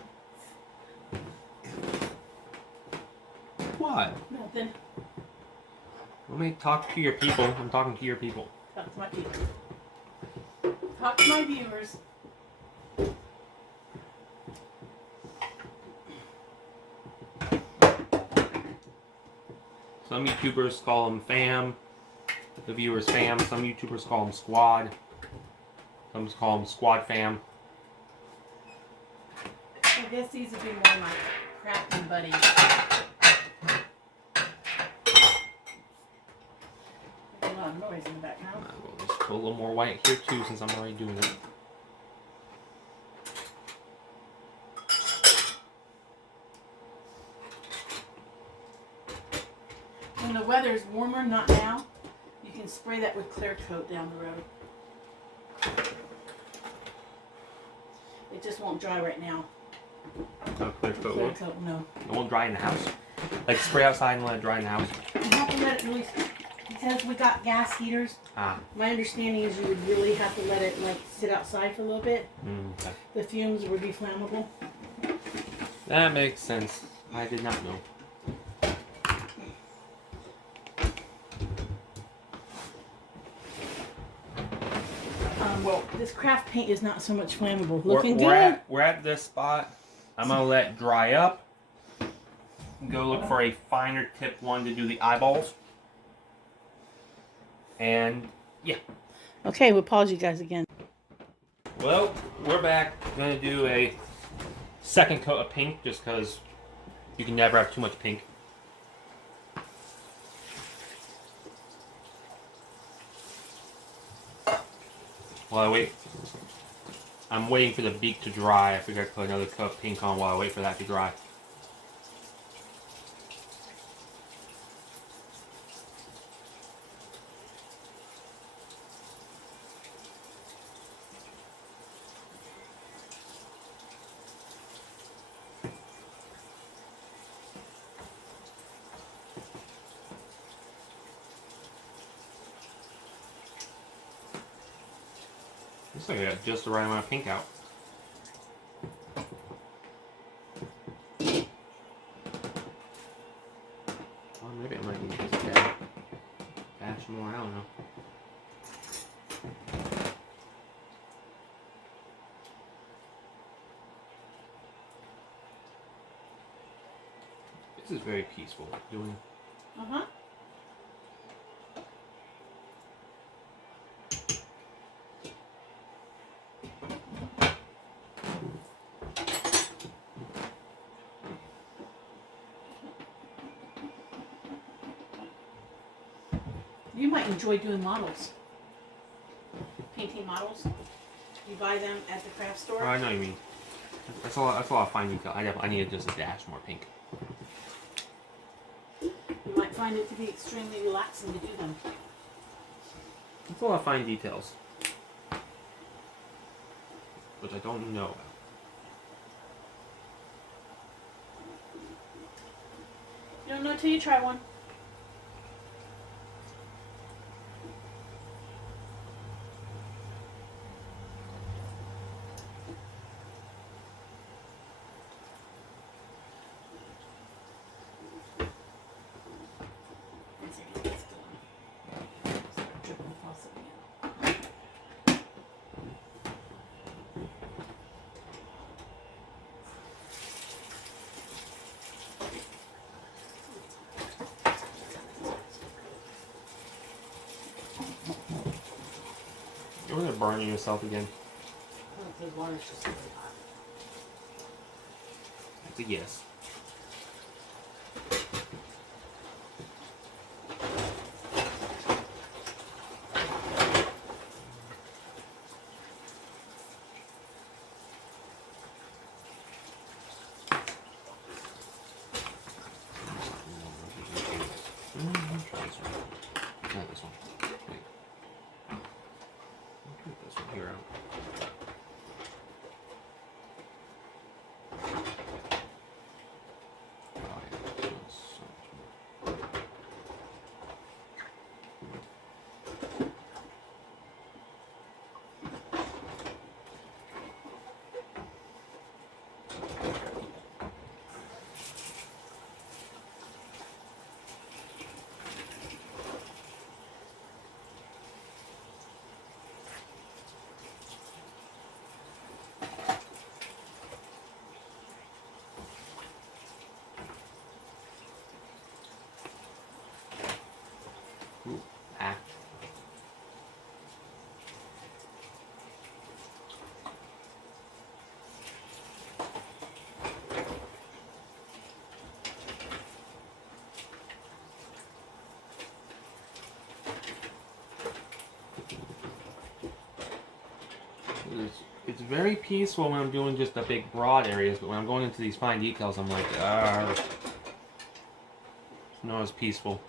What? Nothing. Let me talk to your people. I'm talking to your people. Talk to my people. Talk to my viewers. Some YouTubers call them fam. The viewers fam. Some YouTubers call them squad. Some call them squad fam. I guess these would be more my crafting buddies. There's a lot of noise in the background. We'll just put a little more white here too since I'm already doing it. When the weather is warmer, not now, you can spray that with clear coat down the road. It just won't dry right now. Not clear coat. Clear coat, no. It won't dry in the house. Like spray outside and let it dry in the house. You have to let it really, because we got gas heaters. Ah. My understanding is you would really have to let it like sit outside for a little bit. Okay. The fumes would be flammable. That makes sense. I did not know. Well, this craft paint is not so much flammable. Looking We're at this spot. I'm gonna let dry up. Go look for a finer tip one to do the eyeballs. And yeah. Okay, we'll pause you guys again. Well, we're back. Gonna do a second coat of pink just because you can never have too much pink. While I wait, I'm waiting for the beak to dry. I figure I'd put another coat of pink on while I wait for that to dry. Looks like I got just the right amount of pink out. Well, maybe I might need just a dash more, I don't know. This is very peaceful doing. Uh-huh. You might enjoy doing models. Painting models. You buy them at the craft store. Oh, I know what you mean. That's a lot of fine detail. I need just a dash more pink. You might find it to be extremely relaxing to do them. It's a lot of fine details. Which I don't know about. You don't know until you try one. You're gonna burn yourself again. The water's just really hot. That's a yes. Try this one. Not this one. Wait. I'll put this one here out. Oh, yeah. That's so much more. Ooh, ah. It's very peaceful when I'm doing just the big broad areas, but when I'm going into these fine details, I'm like, ah, it's not as peaceful.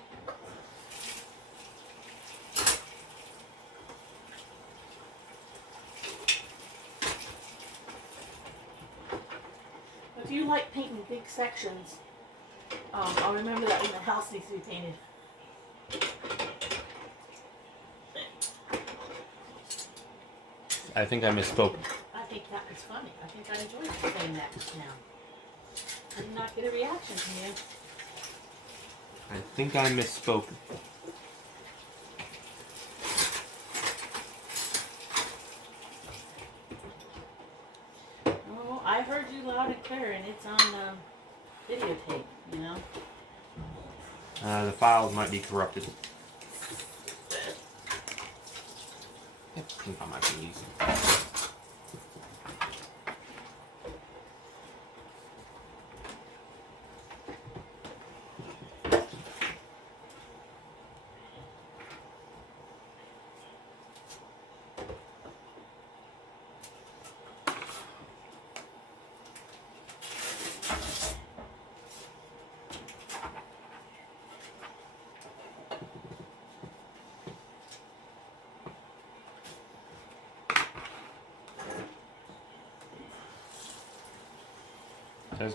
If you like painting big sections, I'll remember that when the house needs to be painted. I think I misspoke. I think that was funny. I think I enjoyed saying that just now. I did not get a reaction from you. I think I misspoke. Oh, I heard you loud and clear, and it's on videotape, you know? The files might be corrupted. I think I might be easy. There's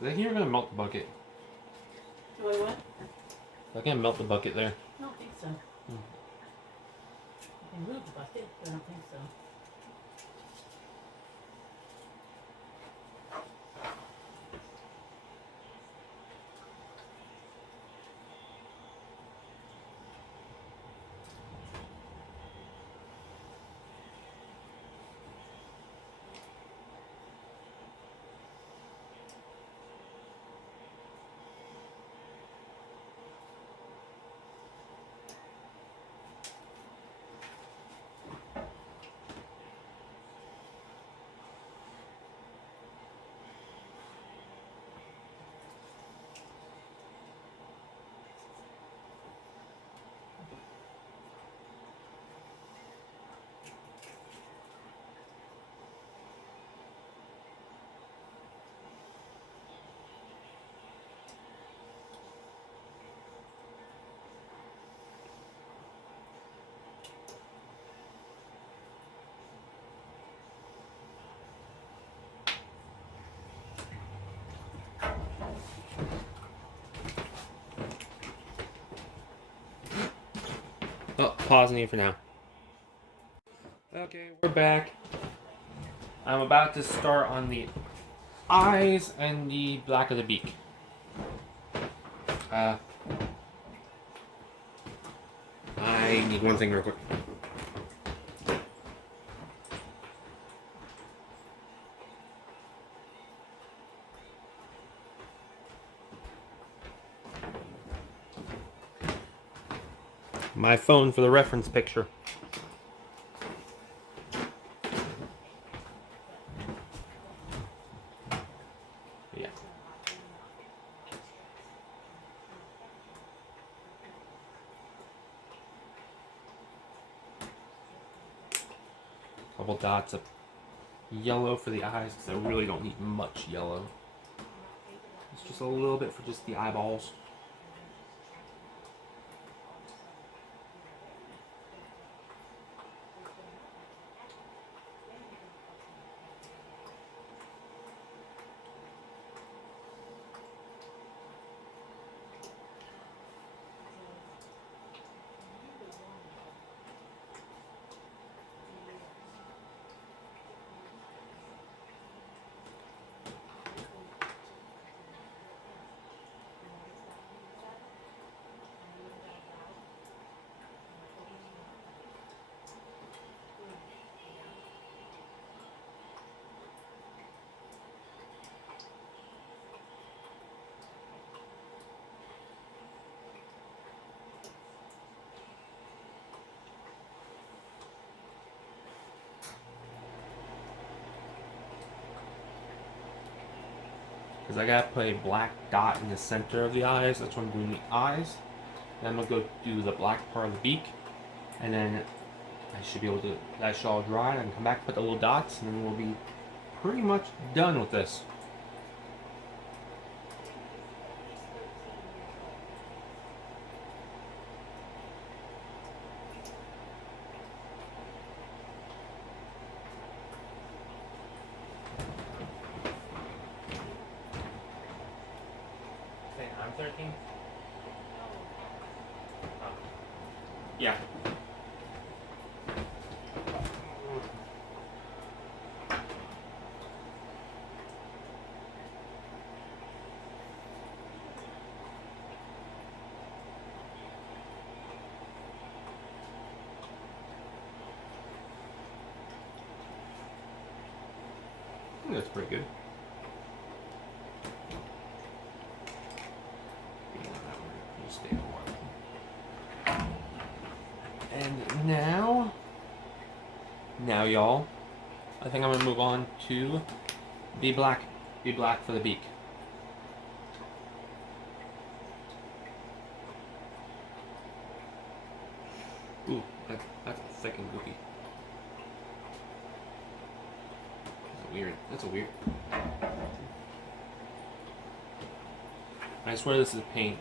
I think you're gonna melt the bucket. Do I what? I can melt the bucket there. I don't think so. I can move the bucket, but I don't think so. Oh, pausing you for now. Okay, we're back. I'm about to start on the eyes and the black of the beak. I need one thing real quick. My phone for the reference picture. Yeah. Couple dots of yellow for the eyes because I really don't need much yellow. It's just a little bit for just the eyeballs. Because I gotta put a black dot in the center of the eyes. That's what I'm doing the eyes. Then I'm gonna go do the black part of the beak. And then I should be able to, that should all dry. And I can come back, put the little dots, and then we'll be pretty much done with this. I'm 13? Oh. Yeah. I think that's pretty good. Stay a while. And now y'all, I think I'm gonna move on to be black for the beak. Ooh, that's thick and goopy. That's a weird. I swear this is paint.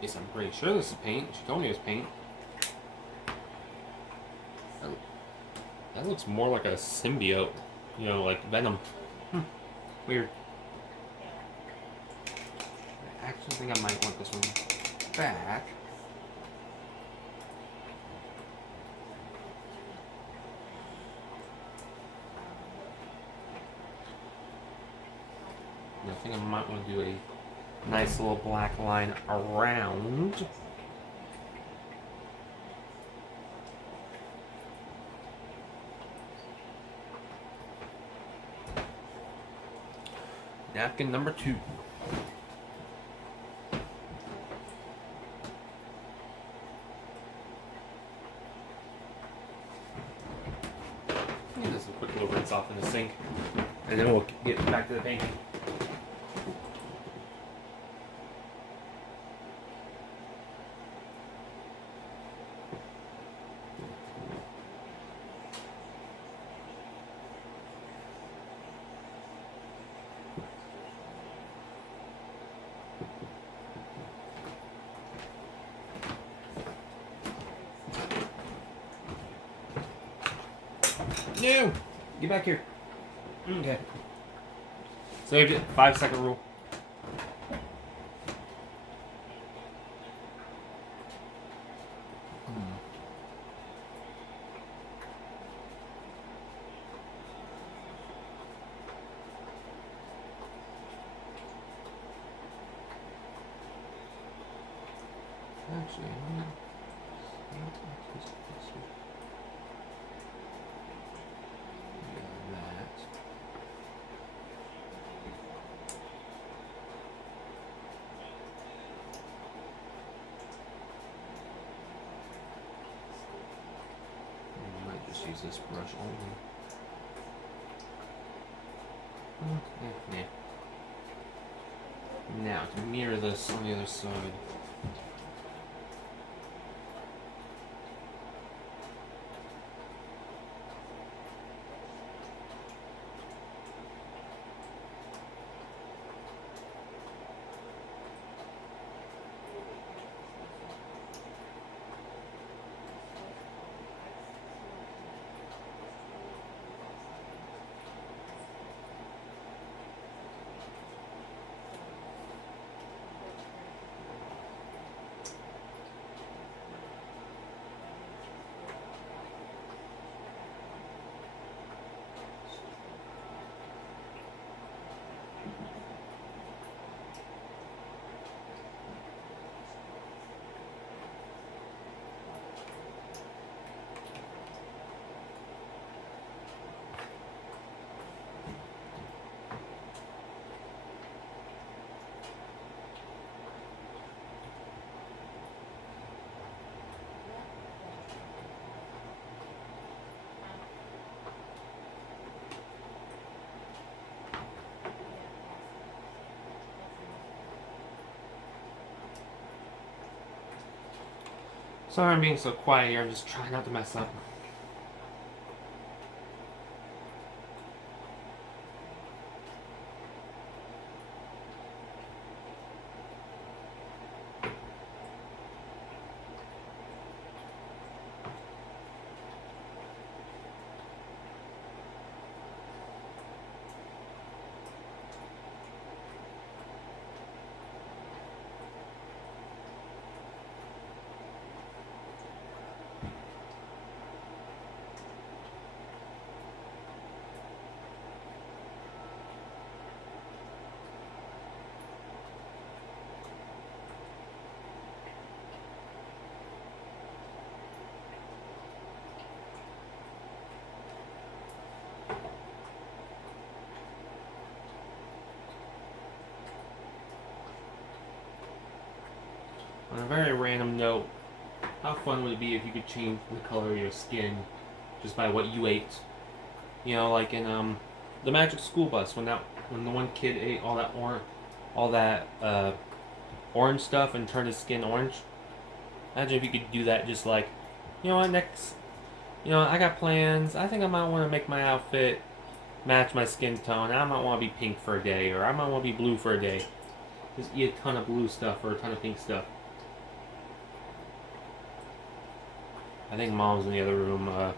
Yes, I'm pretty sure this is paint. She told me it was paint. That looks more like a symbiote. You know, like Venom. Weird. I actually think I might want this one back. And I think I might want to do a nice little black line around. Napkin number 2. Just a quick little rinse off in the sink, and then we'll get back to the painting. No! Get back here. Okay. Saved it. 5-second rule. Actually, that. I might just use this brush only. Yeah. Now to mirror this on the other side. Sorry I'm being so quiet here, I'm just trying not to mess up. On a very random note, how fun would it be if you could change the color of your skin just by what you ate? You know, like in the Magic School Bus when the one kid ate all that orange stuff and turned his skin orange. Imagine if you could do that. Just like, you know what, next, I got plans. I think I might want to make my outfit match my skin tone. I might want to be pink for a day, or I might want to be blue for a day. Just eat a ton of blue stuff or a ton of pink stuff. I think Mom's in the other room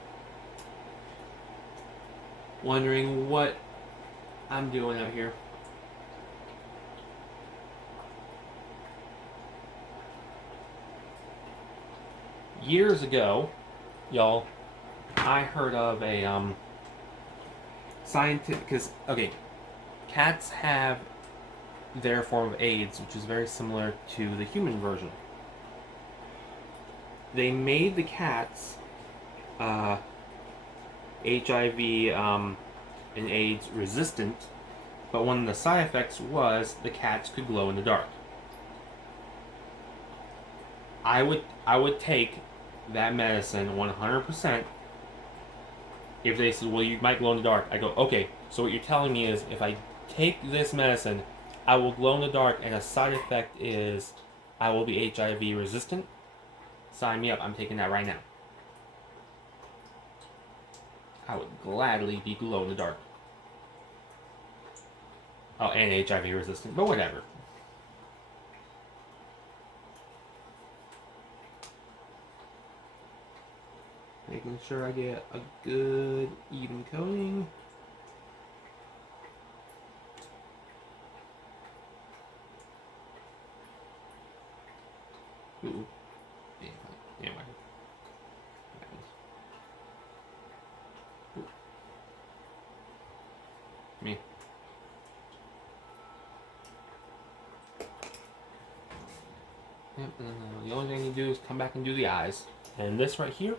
wondering what I'm doing out here. Years ago, y'all, I heard of a scientific, because, okay, cats have their form of AIDS, which is very similar to the human version. They made the cats HIV and AIDS resistant, but one of the side effects was the cats could glow in the dark. I would take that medicine 100%. If they said, well, you might glow in the dark, I go, okay, so what you're telling me is if I take this medicine, I will glow in the dark, and a side effect is I will be HIV resistant? Sign me up. I'm taking that right now. I would gladly be glow in the dark. Oh, and HIV resistant, but whatever. Making sure I get a good even coating. Ooh. Yeah, fine. Me. Yep, and then the only thing you do is come back and do the eyes. And this right here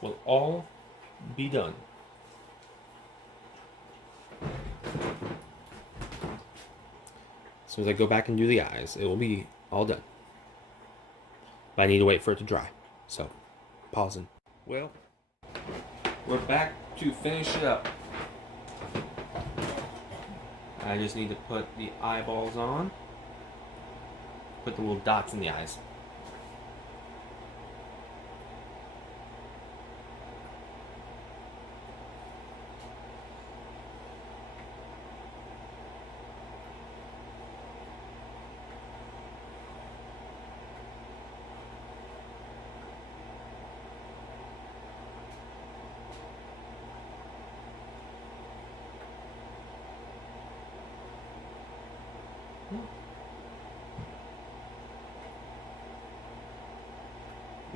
will all be done. As soon as I go back and do the eyes, it will be all done. But I need to wait for it to dry. So, pausing. Well, we're back to finish it up. I just need to put the eyeballs on. Put the little dots in the eyes.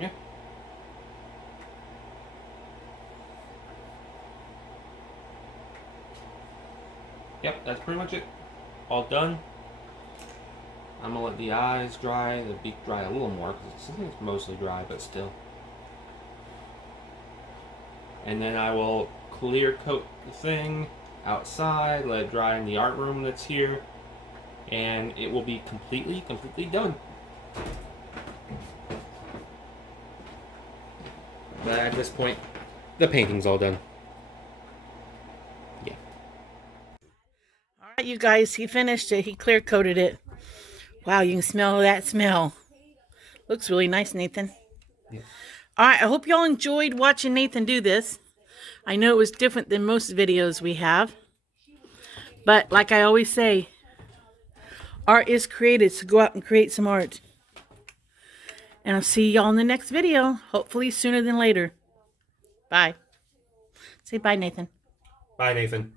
Yeah. Yep, that's pretty much it. All done. I'm gonna let the eyes dry, the beak dry a little more because it's mostly dry, but still. And then I will clear coat the thing outside, let it dry in the art room that's here, and it will be completely done. But at this point, the painting's all done. Yeah. All right, you guys, he finished it. He clear coated it. Wow, you can smell that smell. Looks really nice, Nathan. Yeah. All right, I hope y'all enjoyed watching Nathan do this. I know it was different than most videos we have. But like I always say, art is created, so go out and create some art. And I'll see y'all in the next video, hopefully sooner than later. Bye. Say bye, Nathan. Bye, Nathan.